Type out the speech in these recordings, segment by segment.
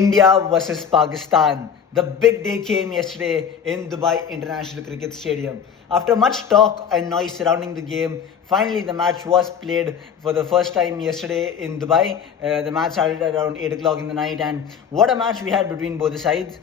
India versus Pakistan. The big day came yesterday in Dubai International Cricket Stadium. After much talk and noise surrounding the game, finally the match was played for the first time yesterday in Dubai. The match started around 8 o'clock in the night, and what a match we had between both the sides.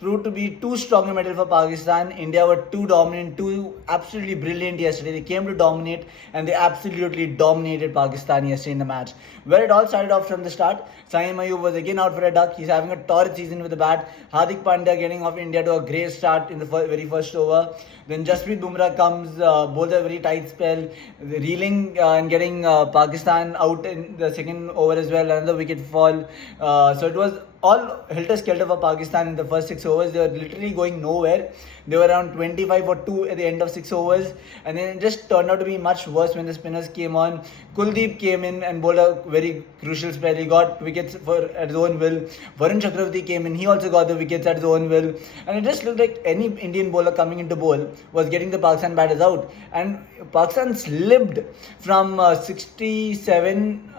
Proved to be too strong a medal for Pakistan. India were too dominant, too absolutely brilliant yesterday. They came to dominate, and they absolutely dominated Pakistan yesterday in the match. Where it all started off from the start, Saeem Ayub was again out for a duck. He's having a torrid season with the bat. Hardik Pandya getting off India to a great start in the very first over. Then Jasprit Bumrah comes, bowls a very tight spell, reeling and getting Pakistan out in the second over as well. Another wicket fall. So it was all helter-skelter for Pakistan in the first 6 overs. They were literally going nowhere. They were around 25 for 2 at the end of 6 overs, and then it just turned out to be much worse when the spinners came on. Kuldeep came in and bowled a very crucial spell. He got wickets at his own will. Varun Chakravarti came in. He also got the wickets at his own will. And it just looked like any Indian bowler coming into bowl was getting the Pakistan batters out. And Pakistan slipped from 67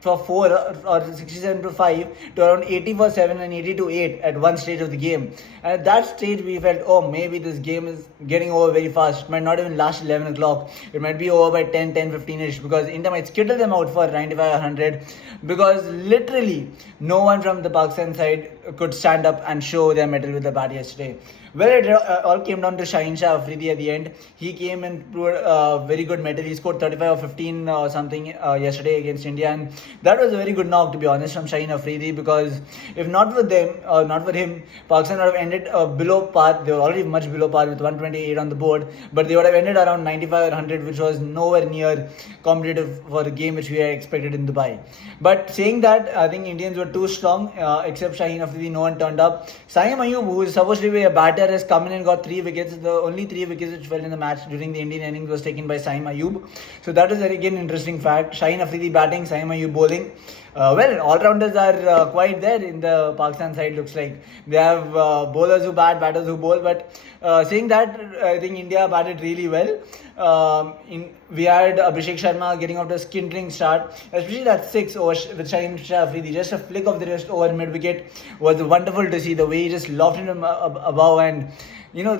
for 4 or 67 to 5 to around 80 for 7 and 80 to 8 at one stage of the game. And at that stage we felt, oh, maybe this game is getting over very fast. It might not even last 11 o'clock. It might be over by 10:15ish, because India might skittle them out for 95 or 100, because literally no one from the Pakistan side could stand up and show their mettle with the bat yesterday. Well, it all came down to Shaheen Shah Afridi at the end. He came and proved very good mettle. He scored 35 or 15 or something yesterday against India, and that was a very good knock, to be honest, from Shaheen Afridi, because if not for them, not for him, Pakistan would have ended below par. They were already much below par with 128 on the board, but they would have ended around 95 or 100, which was nowhere near competitive for the game which we had expected in Dubai. But saying that, I think Indians were too strong, except Shaheen Afridi. No one turned up. Saeem Ayub, who is supposed to be a batter, has come in and got 3 wickets. The only 3 wickets which fell in the match during the Indian innings was taken by Saeem Ayub. So that is again interesting fact. Shaheen Afridi batting, Saeem Ayub bowling. Well, all-rounders are quite there in the Pakistan side, looks like. They have bowlers who bat, batters who bowl, but saying that, I think India batted really well. We had Abhishek Sharma getting off to a skinting start, especially that 6 over with Shaheen Shah Afridi. Just a flick of the wrist over mid-wicket was wonderful to see. The way he just lofted him above and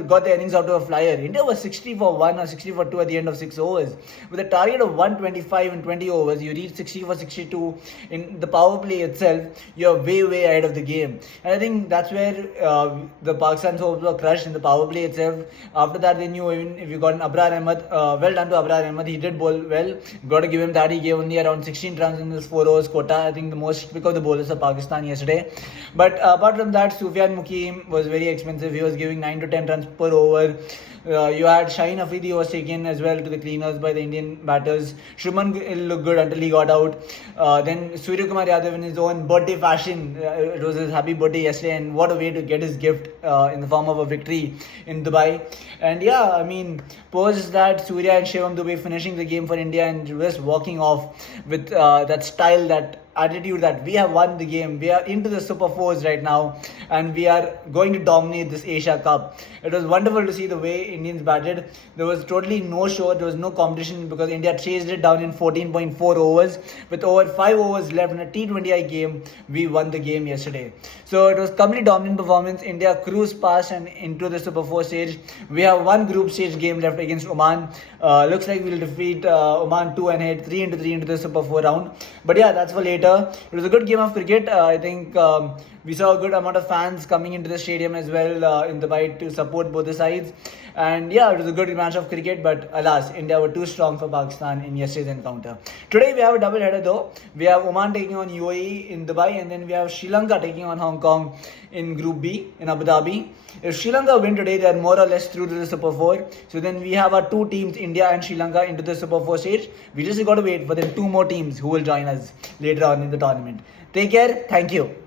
got the innings out to a flyer. India was 60 for 1 or 60 for 2 at the end of 6 overs. With a target of 125 in 20 overs, you reach 60 for 62 in the power play itself. You're way ahead of the game. And I think that's where the Pakistan's hopes were crushed, in the power play itself. After that, they knew even if you got an Abrar Ahmed, well done to Abrar Ahmed. He did bowl well. Got to give him that. He gave only around 16 runs in this 4 overs quota. I think the most pick of the bowlers of Pakistan yesterday. But apart from that, Sufyan Mukim was very expensive. He was giving 9 to 10 runs per over. You had Shaheen Afridi was taken as well to the cleaners by the Indian batters. Shubman Gill looked good until he got out. Then Surya Kumar Yadav, in his own birthday fashion, it was his happy birthday yesterday, and what a way to get his gift in the form of a victory in Dubai. And yeah, I mean, post that, Surya and Shivam Dube finishing the game for India and just walking off with that style, that attitude that we have won the game. We are into the Super 4s right now, and we are going to dominate this Asia Cup. It was wonderful to see the way Indians batted. There was totally no show. There was no competition, because India chased it down in 14.4 overs. With over 5 overs left in a T20I game, we won the game yesterday. So it was completely dominant performance. India cruised past and into the Super 4 stage. We have one group stage game left against Oman. Looks like we'll defeat Oman 2 and head 3-3 into the Super 4 round. But yeah, that's for later. It was a good game of cricket. I think we saw a good amount of fans coming into the stadium as well in Dubai to support both the sides. And yeah, it was a good match of cricket, but alas, India were too strong for Pakistan in yesterday's encounter. Today we have a double header though. We have Oman taking on UAE in Dubai, and then we have Sri Lanka taking on Hong Kong in Group B in Abu Dhabi. If Sri Lanka win today, they are more or less through to the Super 4. So then we have our 2 teams, India and Sri Lanka, into the Super 4 stage. We just got to wait for the 2 more teams who will join us later on in the tournament. Take care. Thank you.